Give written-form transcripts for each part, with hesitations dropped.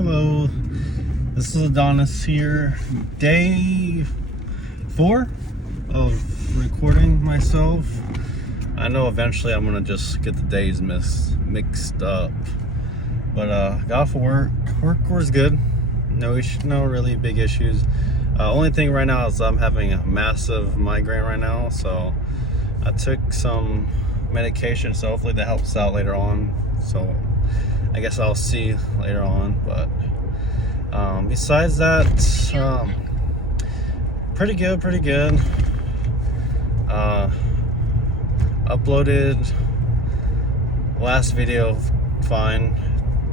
Hello, this is Adonis here. Day 4 of recording myself. I know eventually I'm gonna just get the days mixed up, but got off of work. Work was good. No really big issues. Only thing right now is I'm having a massive migraine right now, so I took some medication, so hopefully that helps out later on. So I guess I'll see later on, but besides that, pretty good. Uploaded last video fine.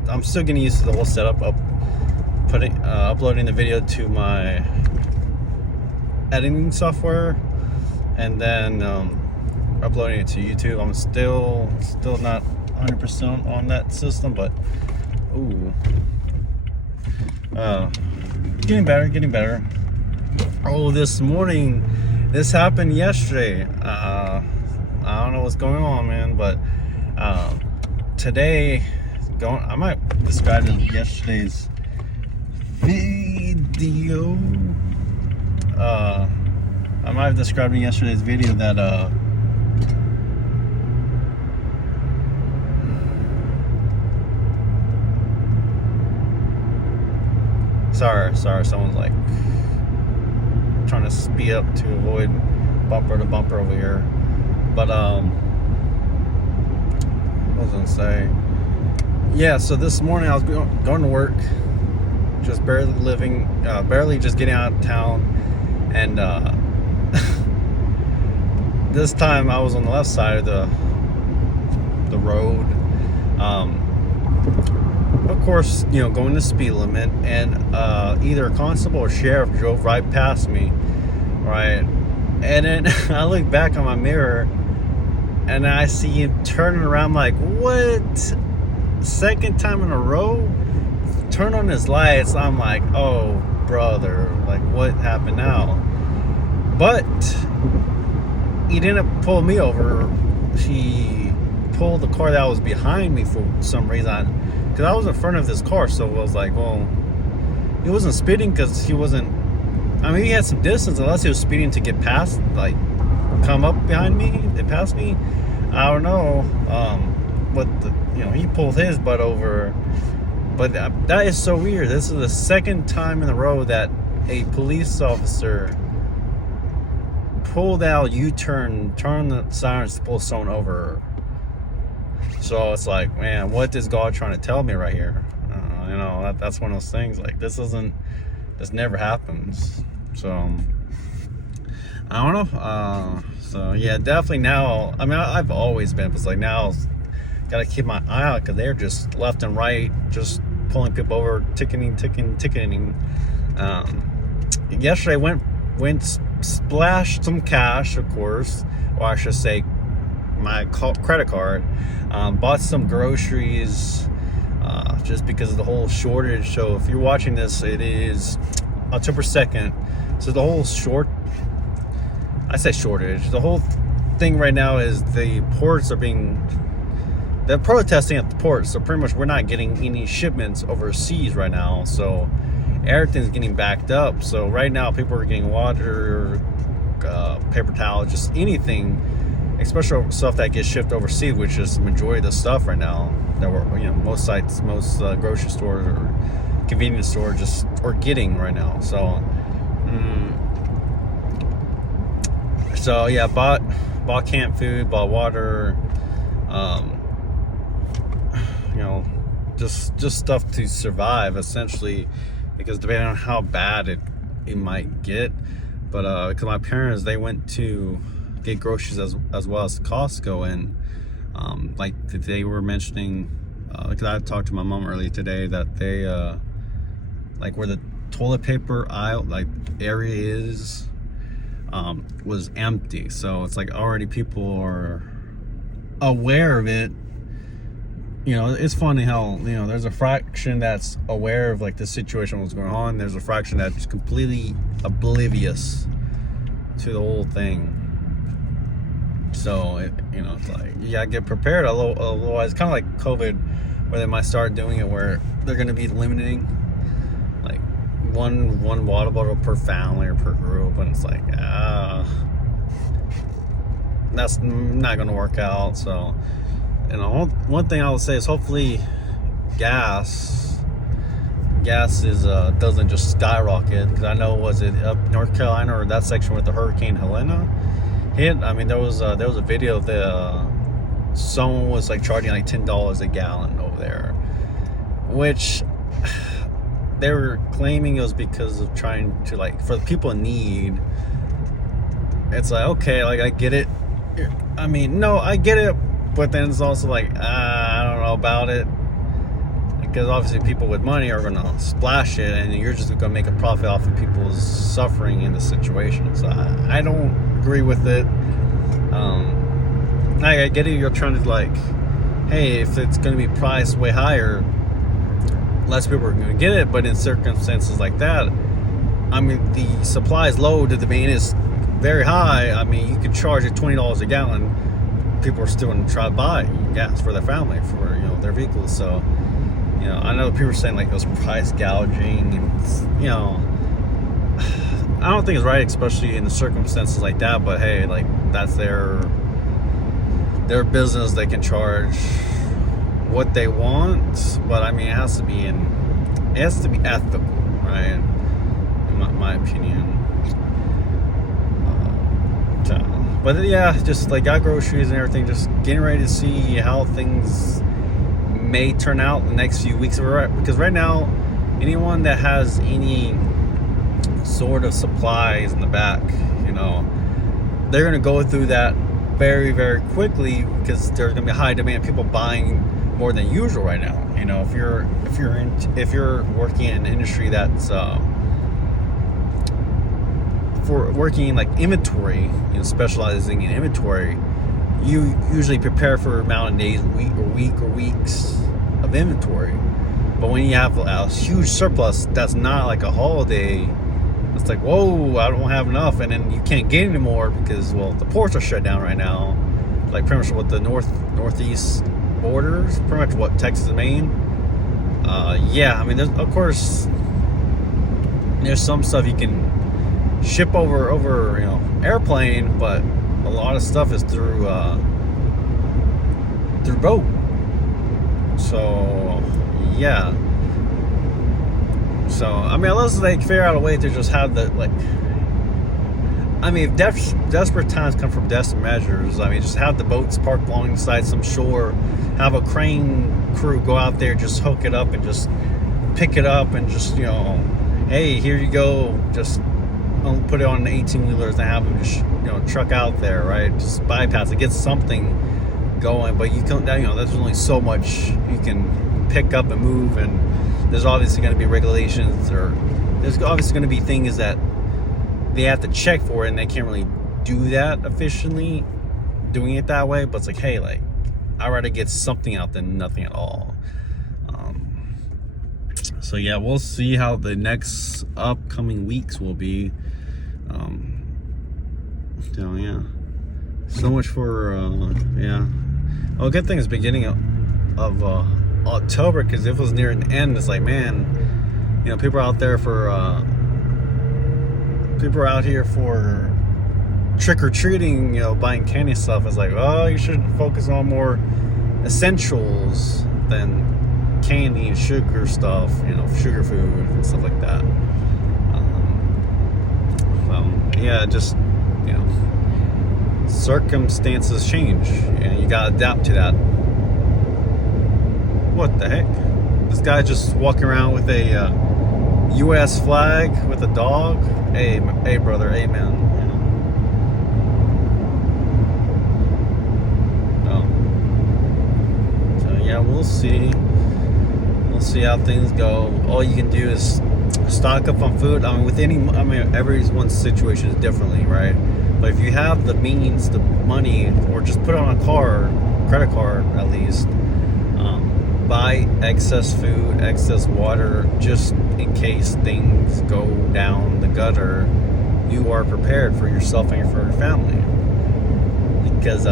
I'm still getting used to the whole setup of uploading the video to my editing software and then uploading it to YouTube. I'm still not 100% on that system, but getting better. Oh, this morning, this happened yesterday. I don't know what's going on, man, but today, I might describe yesterday's video. I might have described in yesterday's video that sorry, someone's like trying to speed up to avoid bumper to bumper over here. But what was I gonna say? Yeah, so this morning I was going to work, just barely just getting out of town, and this time I was on the left side of the road. Of course, going the speed limit, and either a constable or sheriff drove right past me, right? And then I look back on my mirror, and I see him turning around like, what? Second time in a row? Turn on his lights. I'm like, oh, brother, like, what happened now? But he didn't pull me over. He pulled the car that was behind me for some reason. Because I was in front of this car, so I was like, well, he wasn't speeding because he wasn't. I mean, he had some distance, unless he was speeding to get past, like, come up behind me and pass me. I don't know. But he pulled his butt over. But that is so weird. This is the second time in a row that a police officer pulled out U-turn, turned the sirens to pull someone over. So it's like, man, what is God trying to tell me right here? That's one of those things. Like, this never happens. So I don't know. So yeah, definitely now. I mean, I've always been, but it's like now, gotta keep my eye out because they're just left and right, just pulling people over, ticketing. Yesterday went splashed some cash, of course, or I should say, my credit card. Bought some groceries just because of the whole shortage. So if you're watching this, it is October 2nd. So the whole shortage. The whole thing right now is the ports they're protesting at the ports. So pretty much we're not getting any shipments overseas right now. So everything's getting backed up. So right now people are getting water, paper towels, just anything, especially stuff that gets shipped overseas, which is the majority of the stuff right now that most grocery stores or convenience stores just are getting right now. So yeah, bought canned food, bought water, just stuff to survive essentially, because depending on how bad it might get. But because my parents, they went to get groceries as well as Costco, and like they were mentioning, because I talked to my mom earlier today, that they like where the toilet paper aisle like area is was empty. So it's like already people are aware of it. It's funny how there's a fraction that's aware of like the situation, what's going on. There's a fraction that's completely oblivious to the whole thing. So it's like you gotta get prepared. Otherwise, kind of like COVID, where they might start doing it where they're going to be limiting like one water bottle per family or per group, and it's like that's not going to work out. So, one thing I would say is hopefully gas is doesn't just skyrocket, because I know, was it up North Carolina or that section with the Hurricane Helena hit? I mean, there was a video that someone was like charging like $10 a gallon over there, which they were claiming it was because of trying to, like, for the people in need. It's like, okay, like, I get it. I mean, no, I get it, but then it's also like, I don't know about it, because obviously people with money are going to splash it, and you're just going to make a profit off of people's suffering in the situation. So I don't agree with it. I get it, you're trying to, like, hey, if it's going to be priced way higher, less people are going to get it. But in circumstances like that, I mean, the supply is low, the demand is very high. I mean, you could charge it $20 a gallon, people are still going to try to buy gas for their family, for, you know, their vehicles. So, you know, I know people are saying like those price gouging, and, you know, I don't think it's right, especially in the circumstances like that. But hey, like, that's their business. They can charge what they want, but I mean, it has to be ethical, right? In my opinion. But yeah, just like got groceries and everything, just getting ready to see how things may turn out in the next few weeks. Because right now, anyone that has any sort of supplies in the back, you know, they're going to go through that very, very quickly, because there's going to be high demand, people buying more than usual right now. You know, if you're working in an industry that's for working in like inventory, you know, specializing in inventory, you usually prepare for amount of days, week or weeks of inventory. But when you have a huge surplus, that's not like a holiday. It's like, whoa, I don't have enough, and then you can't get any more because, well, the ports are shut down right now. Like pretty much what the northeast borders, pretty much what Texas and Maine. Yeah, I mean, of course, there's some stuff you can ship over you know, airplane, but a lot of stuff is through boat. So yeah, so I mean, unless they figure out a way to just have the, like, I mean, if desperate times come from desperate measures, I mean, just have the boats parked alongside some shore, have a crane crew go out there, just hook it up and just pick it up, and just, you know, hey, here you go, just put it on the 18-wheelers and have them just, you know, truck out there, right? Just bypass it, get something going. But you can't, you know, there's only so much you can pick up and move, and there's obviously going to be regulations, or there's obviously going to be things that they have to check for, and they can't really do that efficiently doing it that way. But it's like, hey, like, I'd rather get something out than nothing at all. So yeah, we'll see how the next upcoming weeks will be. So yeah, so much for yeah. Well, good thing it's beginning of October, because if it was near the end, it's like, man, you know, people are out there for people are out here for trick-or-treating, you know, buying candy stuff. It's like, oh, you should focus on more essentials than candy and sugar stuff, you know, sugar food and stuff like that. Yeah, just, you know, circumstances change, and you gotta adapt to that. What the heck? This guy just walking around with a U.S. flag with a dog. Hey brother, amen. You know. So yeah, we'll see. We'll see how things go. All you can do is stock up on food. I mean, everyone's situation is differently, right? But if you have the means, the money, or just put it on a credit card at least, buy excess food, excess water, just in case things go down the gutter. You are prepared for yourself and for your family, because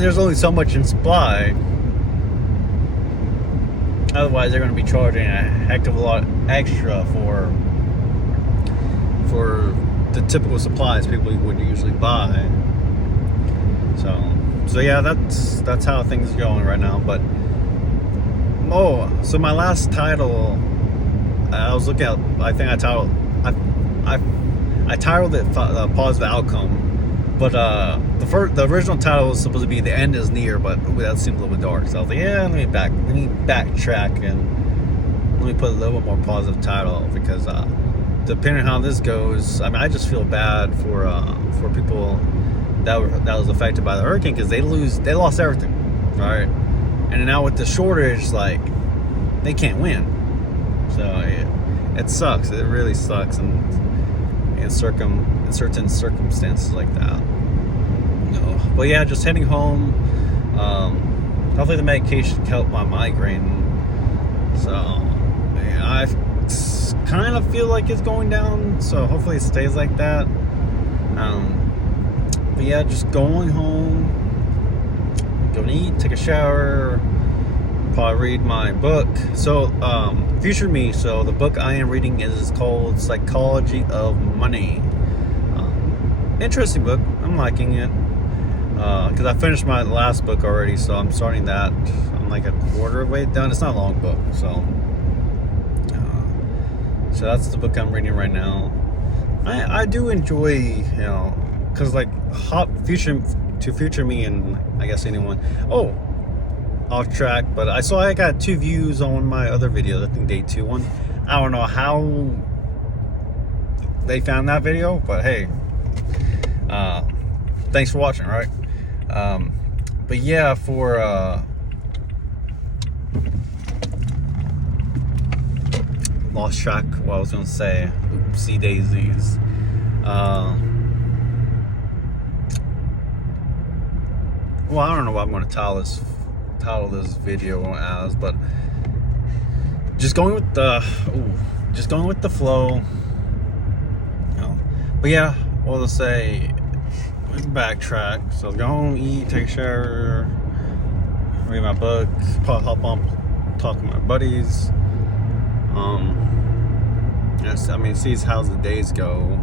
there's only so much in supply. Otherwise, they're going to be charging a heck of a lot extra for the typical supplies people would usually buy. So yeah, that's how things are going right now. But so my last title, I was looking at. I think I titled it "Positive Outcome," but the original title was supposed to be "The End Is Near," but that seemed a little bit dark. So I was like, yeah, let me backtrack and let me put a little bit more positive title, because depending on how this goes, I mean, I just feel bad for people that was affected by the hurricane, because they lost everything, right? And now with the shortage, like, they can't win. So it sucks. It really sucks, in certain circumstances like that. But yeah, just heading home. Hopefully the medication can help my migraine. So yeah, I kind of feel like it's going down. So hopefully it stays like that. But yeah, just going home, go and eat, take a shower, probably read my book. So future me. So the book I am reading is called Psychology of Money. Interesting book. I'm liking it, because I finished my last book already, so I'm starting that. I'm like a quarter of the way done. It's not a long book, so that's the book I'm reading right now. I do enjoy, because like future me, and I guess anyone. Off track, but I got 2 views on my other videos. I think day 2 one. I don't know how they found that video, but hey, thanks for watching, right? But yeah, for lost track what I was gonna say. Oopsie daisies. Well, I don't know what I'm gonna title this video as, but just going with the flow. But yeah, what to say, backtrack. So go home, eat, take a shower, read my book, hop on, talk to my buddies. See how the days go.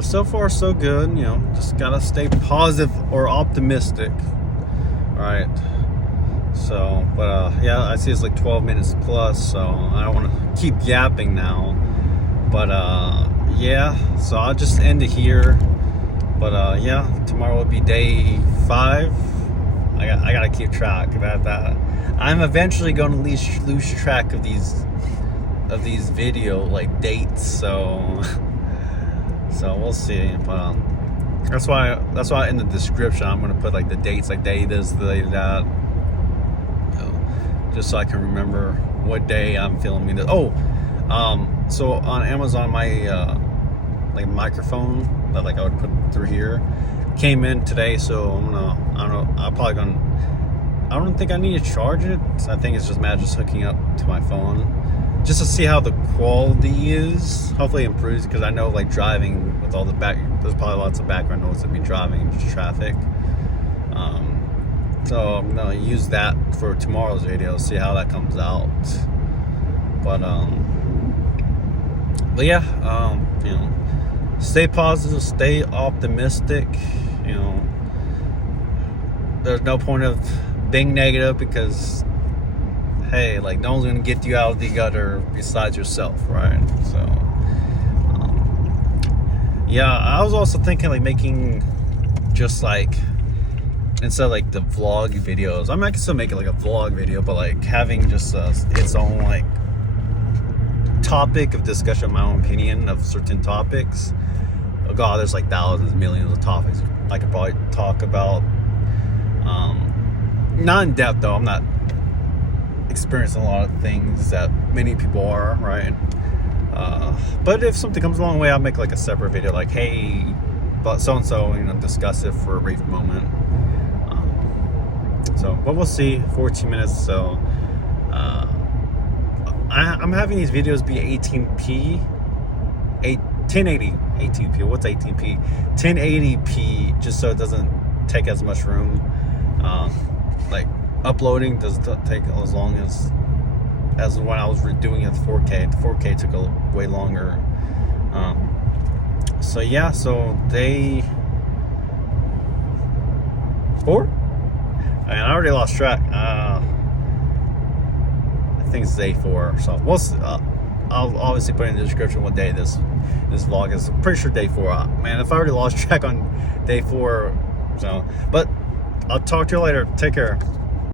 So far so good. Just gotta stay positive or optimistic, right? So, but yeah, I see it's like 12 minutes plus, so I don't want to keep yapping now. But yeah, so I'll just end it here. But yeah, tomorrow will be day 5. I gotta keep track about that. I'm eventually going to lose track of these video like dates. So we'll see. But that's why in the description I'm gonna put like the dates, like day this, day that. Just so I can remember what day I'm filming this. So on Amazon, my like microphone that like I would put through here came in today. So I don't think I need to charge it. I think it's just just hooking up to my phone, just to see how the quality is. Hopefully it improves, because I know like driving with all there's probably lots of background noise to be driving, just traffic. So I'm gonna use that for tomorrow's video, see how that comes out. But yeah, stay positive, stay optimistic. There's no point of being negative, because hey, like, no one's gonna get you out of the gutter besides yourself, right? So yeah, I was also thinking like making just like, instead of like the vlog videos, I can still make it like a vlog video, but like having just its own like topic of discussion, my own opinion of certain topics. Oh god, there's like thousands, millions of topics I could probably talk about. Not in depth though. I'm not experiencing a lot of things that many people are, right? But if something comes along the way, I'll make like a separate video, like, hey, but so and so, discuss it for a brief moment. But we'll see. 14 minutes. So I'm having these videos be 18p, 1080, 18p. What's 18p? 1080p, just so it doesn't take as much room. Like uploading doesn't take as long as as when I was doing it 4K. The 4K took way longer. So yeah, so day 4, and I already lost track. I think it's day 4. So I'll obviously put in the description what day this vlog is. I'm pretty sure day 4. Man, if I already lost track on day 4, so. But I'll talk to you later. Take care.